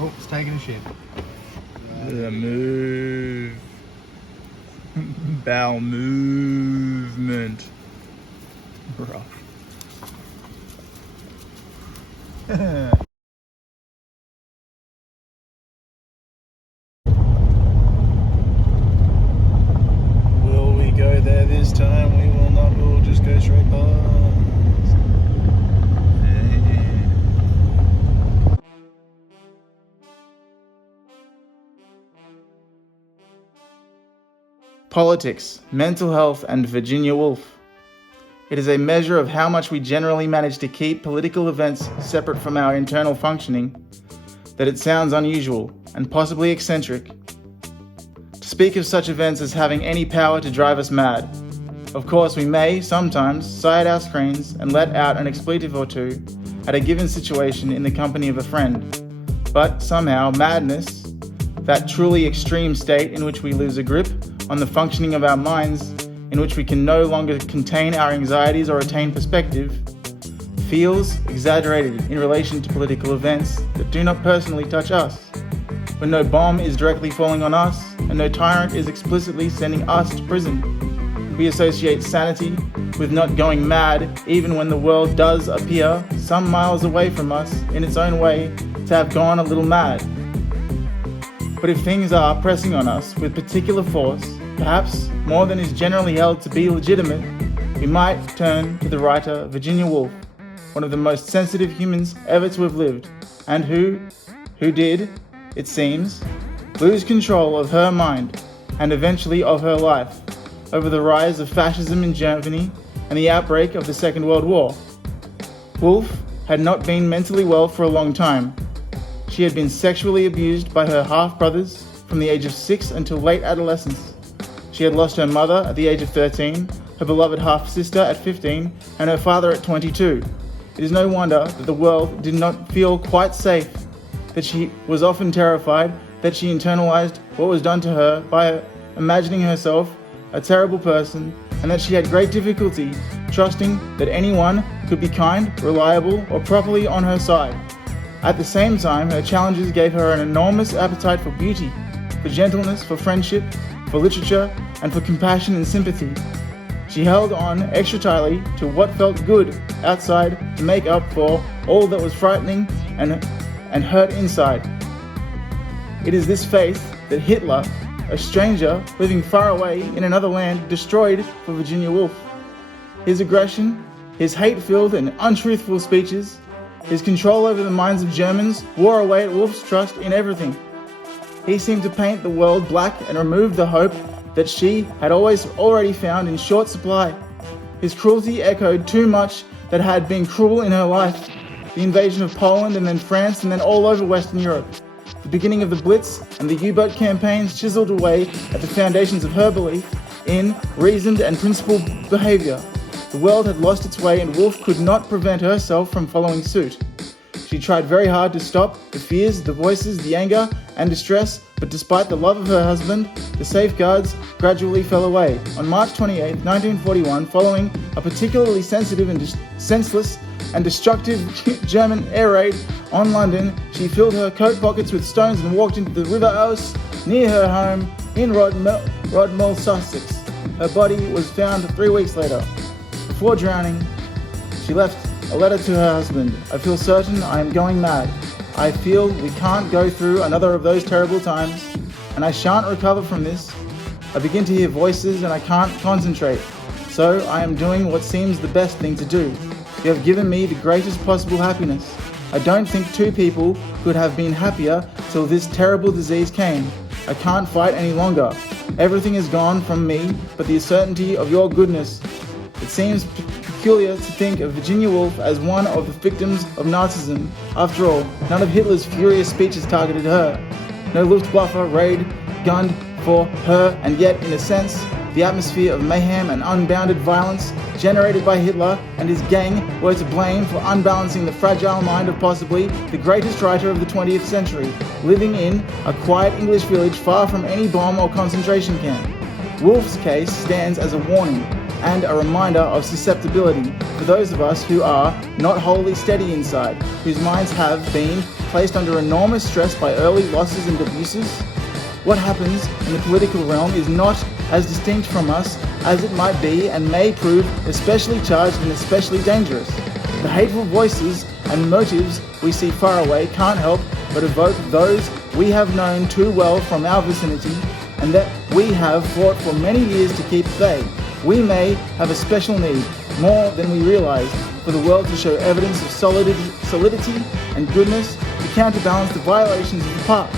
Oh, it's taking a shit. The move. Bowel movement. Rough. Will we go there this time? We will not. We will just go straight past. Politics, mental health, and Virginia Woolf. It is a measure of how much we generally manage to keep political events separate from our internal functioning that it sounds unusual and possibly eccentric to speak of such events as having any power to drive us mad. Of course, we may, sometimes, sigh at our screens and let out an expletive or two at a given situation in the company of a friend. But somehow, madness, that truly extreme state in which we lose a grip on the functioning of our minds, in which we can no longer contain our anxieties or attain perspective, feels exaggerated in relation to political events that do not personally touch us. When no bomb is directly falling on us, and no tyrant is explicitly sending us to prison, we associate sanity with not going mad even when the world does appear some miles away from us in its own way to have gone a little mad. But if things are pressing on us with particular force, perhaps more than is generally held to be legitimate, we might turn to the writer Virginia Woolf, one of the most sensitive humans ever to have lived, and who did, it seems, lose control of her mind, and eventually of her life, over the rise of fascism in Germany and the outbreak of the Second World War. Woolf had not been mentally well for a long time. She had been sexually abused by her half-brothers from the age of 6 until late adolescence. She had lost her mother at the age of 13, her beloved half-sister at 15, and her father at 22. It is no wonder that the world did not feel quite safe, that she was often terrified, that she internalized what was done to her by imagining herself a terrible person, and that she had great difficulty trusting that anyone could be kind, reliable, or properly on her side. At the same time, her challenges gave her an enormous appetite for beauty, for gentleness, for friendship, for literature, and for compassion and sympathy. She held on extra tightly to what felt good outside to make up for all that was frightening and hurt inside. It is this faith that Hitler, a stranger living far away in another land, destroyed for Virginia Woolf. His aggression, his hate-filled and untruthful speeches, his control over the minds of Germans wore away at Woolf's trust in everything. He seemed to paint the world black and remove the hope that she had already found in short supply. His cruelty echoed too much that had been cruel in her life. The invasion of Poland and then France and then all over Western Europe. The beginning of the Blitz and the U-boat campaigns chiseled away at the foundations of her belief in reasoned and principled behavior. The world had lost its way and Woolf could not prevent herself from following suit. She tried very hard to stop the fears, the voices, the anger and distress, but despite the love of her husband, the safeguards gradually fell away. On March 28, 1941, following a particularly sensitive and senseless and destructive German air raid on London, she filled her coat pockets with stones and walked into the River Ouse near her home in Rodmell, Sussex. Her body was found 3 weeks later. Before drowning, she left a letter to her husband. I feel certain I am going mad. I feel we can't go through another of those terrible times, and I shan't recover from this. I begin to hear voices and I can't concentrate. So I am doing what seems the best thing to do. You have given me the greatest possible happiness. I don't think two people could have been happier till this terrible disease came. I can't fight any longer. Everything is gone from me but the certainty of your goodness. It seems peculiar to think of Virginia Woolf as one of the victims of Nazism. After all, none of Hitler's furious speeches targeted her. No Luftwaffe raid gunned for her, and yet, in a sense, the atmosphere of mayhem and unbounded violence generated by Hitler and his gang were to blame for unbalancing the fragile mind of possibly the greatest writer of the 20th century, living in a quiet English village far from any bomb or concentration camp. Woolf's case stands as a warning. and a reminder of susceptibility for those of us who are not wholly steady inside, whose minds have been placed under enormous stress by early losses and abuses. What happens in the political realm is not as distinct from us as it might be and may prove especially charged and especially dangerous. The hateful voices and motives we see far away can't help but evoke those we have known too well from our vicinity and that we have fought for many years to keep at bay. We may have a special need, more than we realize, for the world to show evidence of solidity and goodness to counterbalance the violations of the past.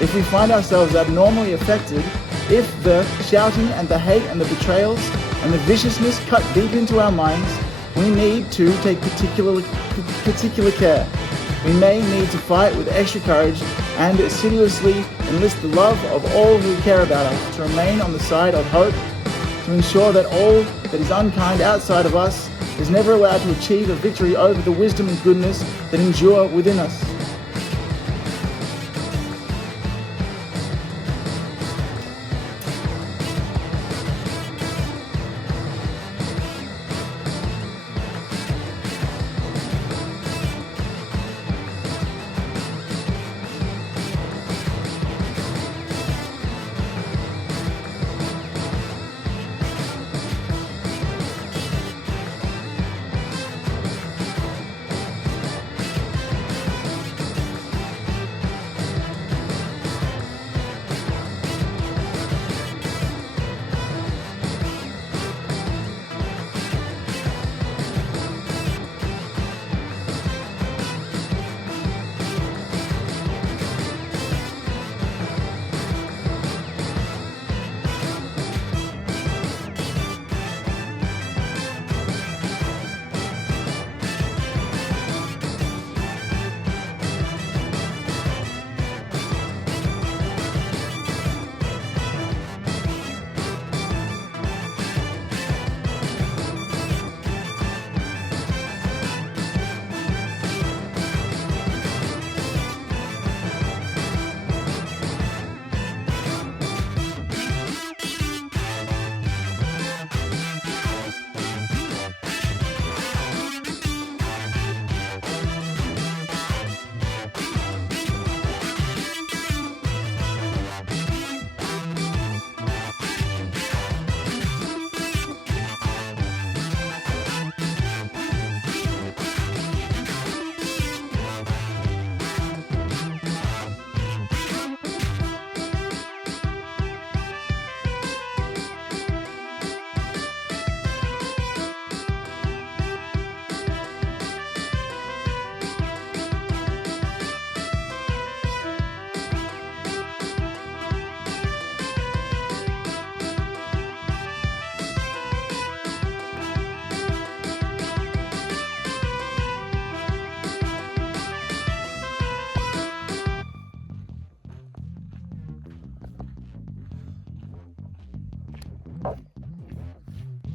If we find ourselves abnormally affected, if the shouting and the hate and the betrayals and the viciousness cut deep into our minds, we need to take particular care. We may need to fight with extra courage and assiduously enlist the love of all who care about us, to remain on the side of hope, to ensure that all that is unkind outside of us is never allowed to achieve a victory over the wisdom and goodness that endure within us.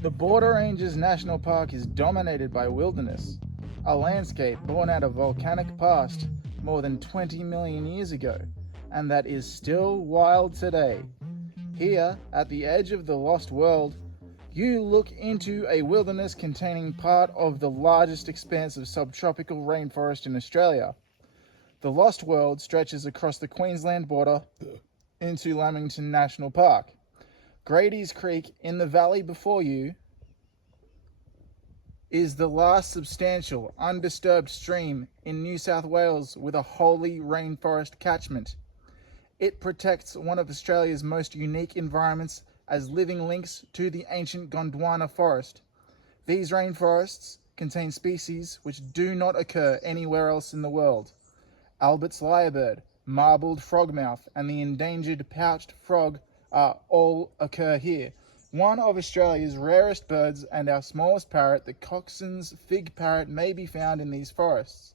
The Border Ranges National Park is dominated by wilderness, a landscape born out of volcanic past more than 20 million years ago, and that is still wild today. Here, at the edge of the Lost World, you look into a wilderness containing part of the largest expanse of subtropical rainforest in Australia. The Lost World stretches across the Queensland border into Lamington National Park. Grady's Creek in the valley before you is the last substantial, undisturbed stream in New South Wales with a wholly rainforest catchment. It protects one of Australia's most unique environments as living links to the ancient Gondwana forest. These rainforests contain species which do not occur anywhere else in the world. Albert's lyrebird, marbled frogmouth, and the endangered pouched frog all occur here. One of Australia's rarest birds and our smallest parrot, the Coxswain's fig parrot, may be found in these forests.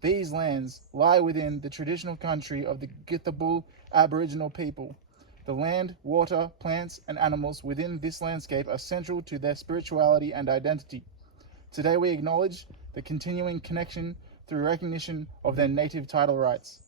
These lands lie within the traditional country of the Githabul Aboriginal people. The land, water, plants, and animals within this landscape are central to their spirituality and identity. Today we acknowledge the continuing connection through recognition of their native title rights.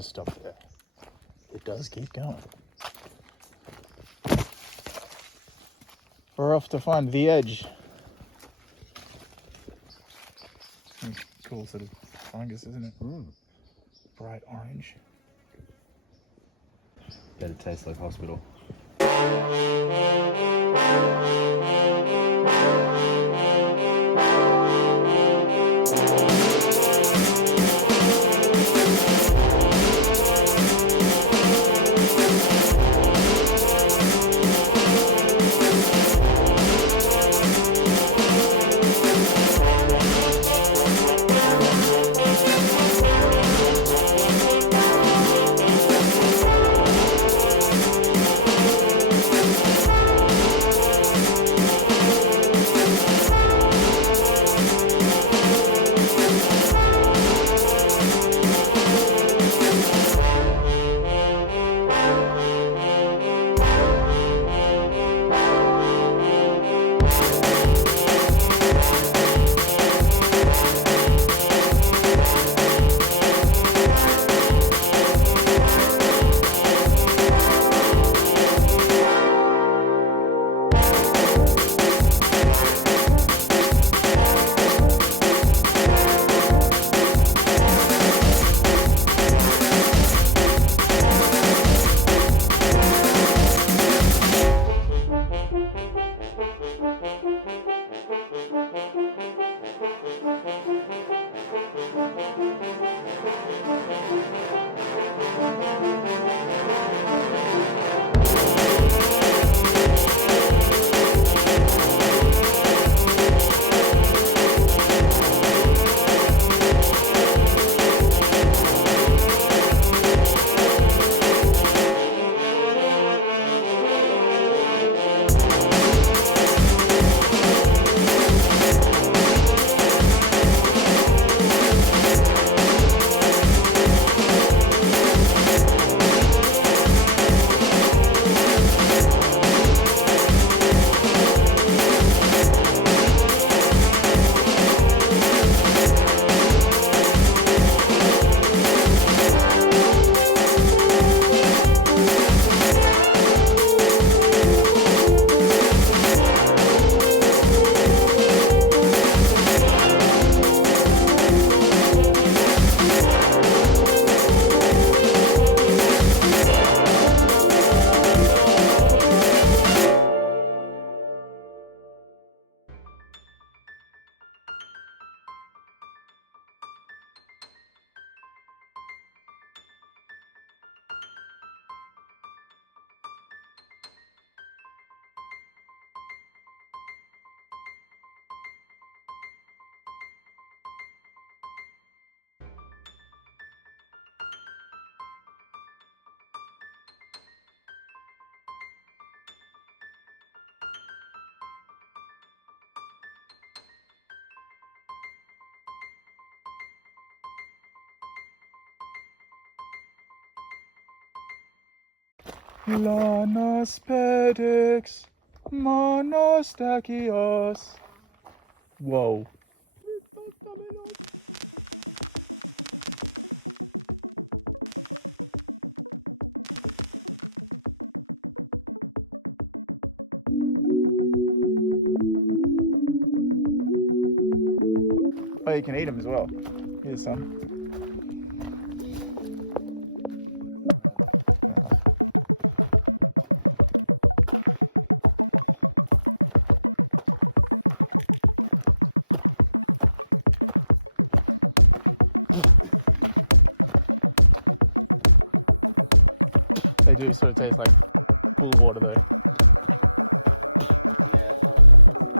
a stop there. It does keep going. We're off to find the edge. Cool sort of fungus, isn't it? Bright orange. Bet it tastes like hospital. Lanospedix monostachios. Whoa. Oh, you can eat them as well. Here's some. They do sort of taste like pool water though. Yeah, it's probably not a good idea.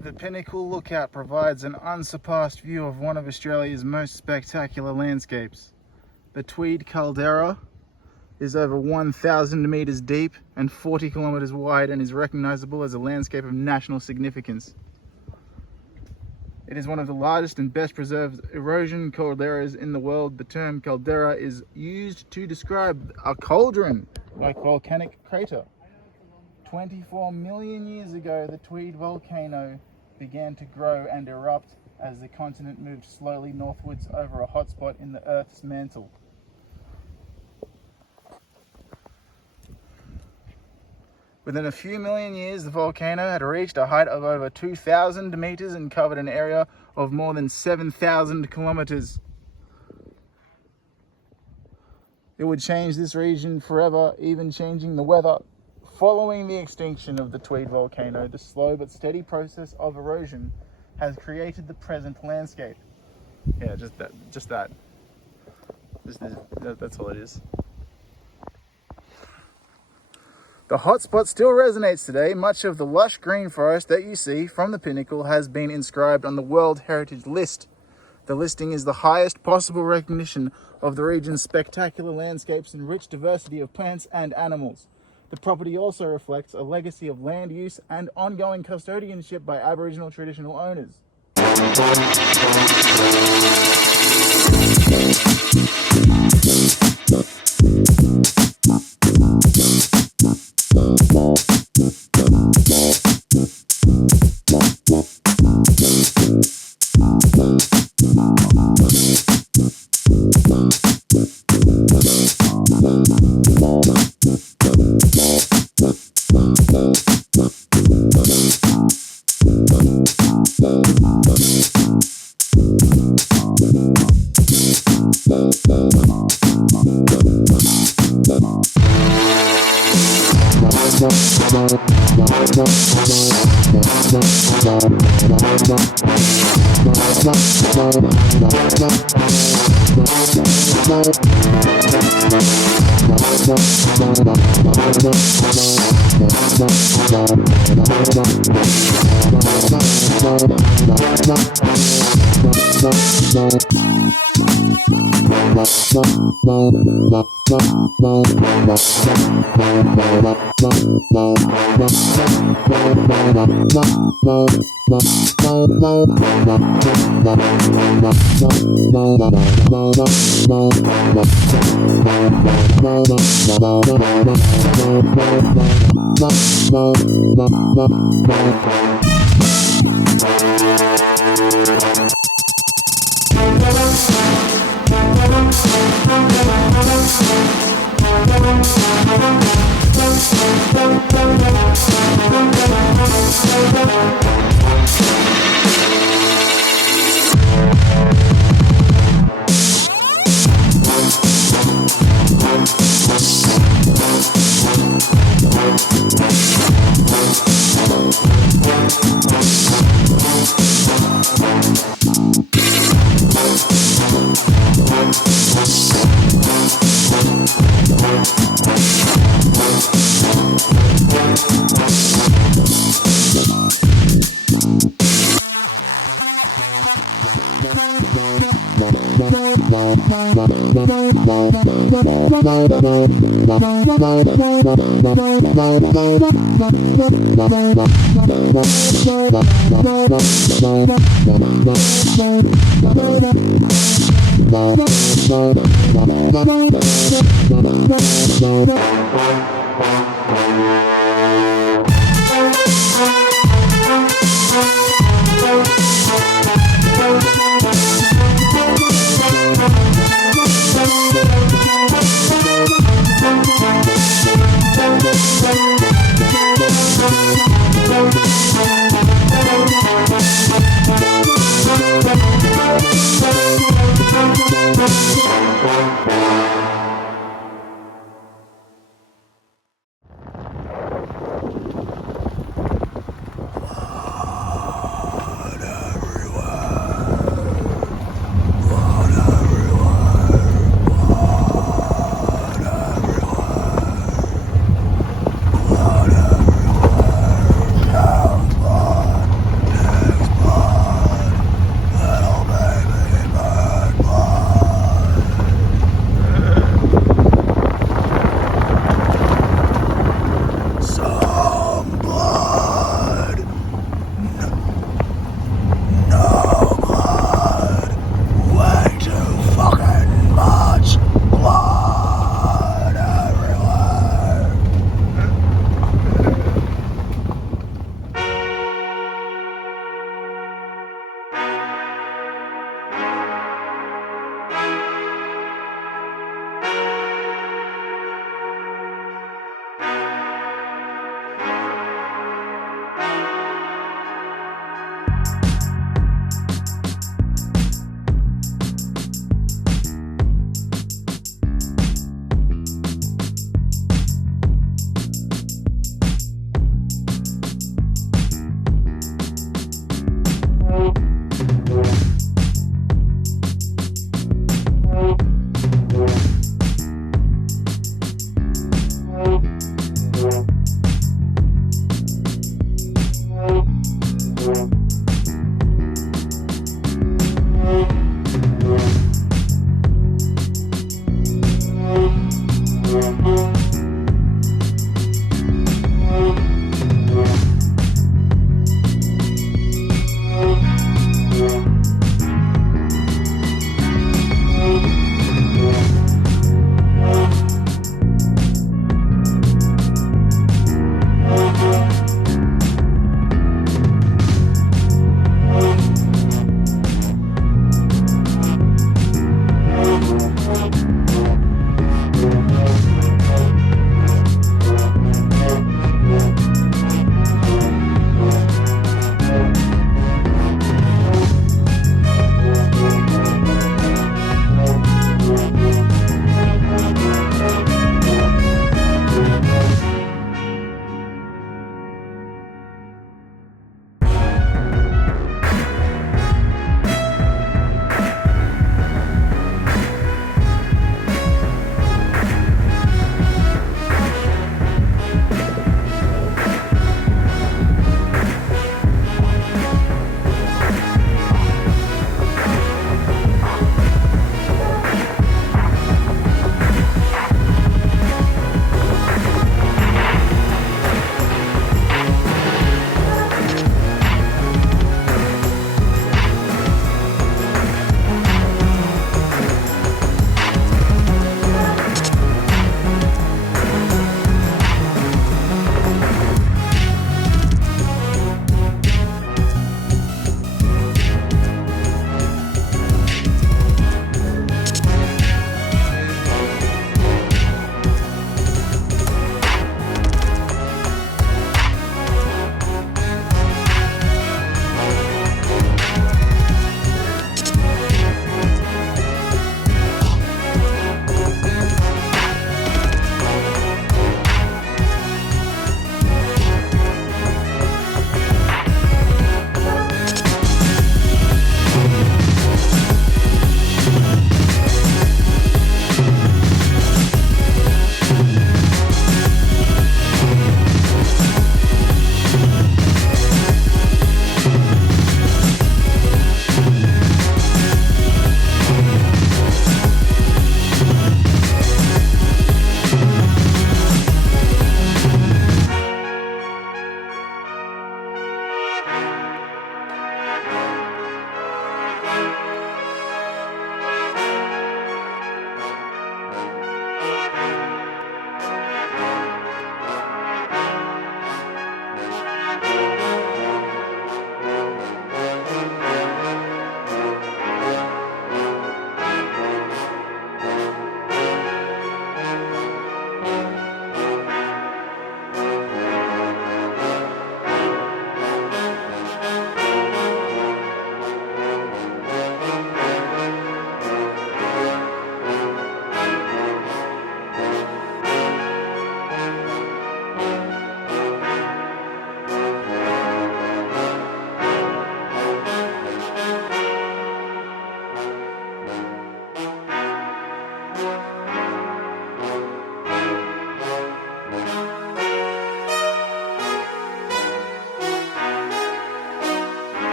The Pinnacle Lookout provides an unsurpassed view of one of Australia's most spectacular landscapes. The Tweed Caldera is over 1,000 metres deep and 40 kilometres wide and is recognisable as a landscape of national significance. It is one of the largest and best preserved erosion calderas in the world. The term caldera is used to describe a cauldron, like volcanic crater. 24 million years ago, the Tweed volcano began to grow and erupt as the continent moved slowly northwards over a hotspot in the Earth's mantle. Within a few million years, the volcano had reached a height of over 2,000 meters and covered an area of more than 7,000 kilometers. It would change this region forever, even changing the weather. Following the extinction of the Tweed volcano, the slow but steady process of erosion has created the present landscape. Yeah, that's all it is. The hotspot still resonates today. Much of the lush green forest that you see from the Pinnacle has been inscribed on the World Heritage List. The listing is the highest possible recognition of the region's spectacular landscapes and rich diversity of plants and animals. The property also reflects a legacy of land use and ongoing custodianship by Aboriginal traditional owners. Botany.